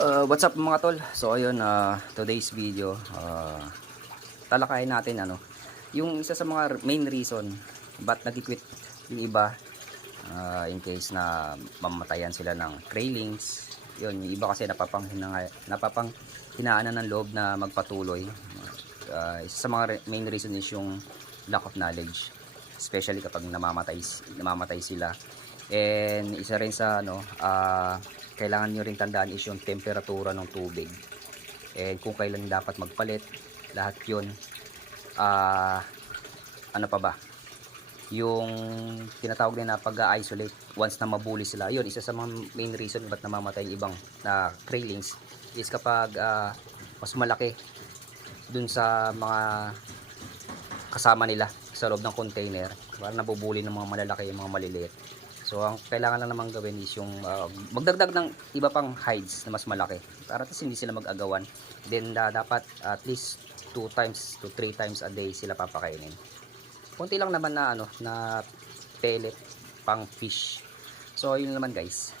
What's up mga tol? So ayun, today's video, talakayin natin yung isa sa mga main reason ba't nag-quit yung iba, in case na mamatayan sila ng cravings. Yun, yung iba kasi napapanghinaan ng loob na magpatuloy. Isa sa mga main reason is yung lack of knowledge, especially kapag namamatay sila. And isa rin sa kailangan nyo rin tandaan is yung temperatura ng tubig and kung kailan dapat magpalit. Lahat yun, ano pa ba, yung tinatawag din na pag-isolate once na mabuli sila. Yun, isa sa mga main reason ba't namamatay yung ibang na krayling is kapag mas malaki dun sa mga kasama nila sa loob ng container, parang nabubuli ng mga malalaki yung mga maliliit. So ang kailangan lang naman gawin is yung magdagdag ng iba pang hides na mas malaki para tas hindi sila mag-agawan. Then dapat at least 2 times to 3 times a day sila papakainin. Konti lang naman na na pellet pang fish. So yun naman guys.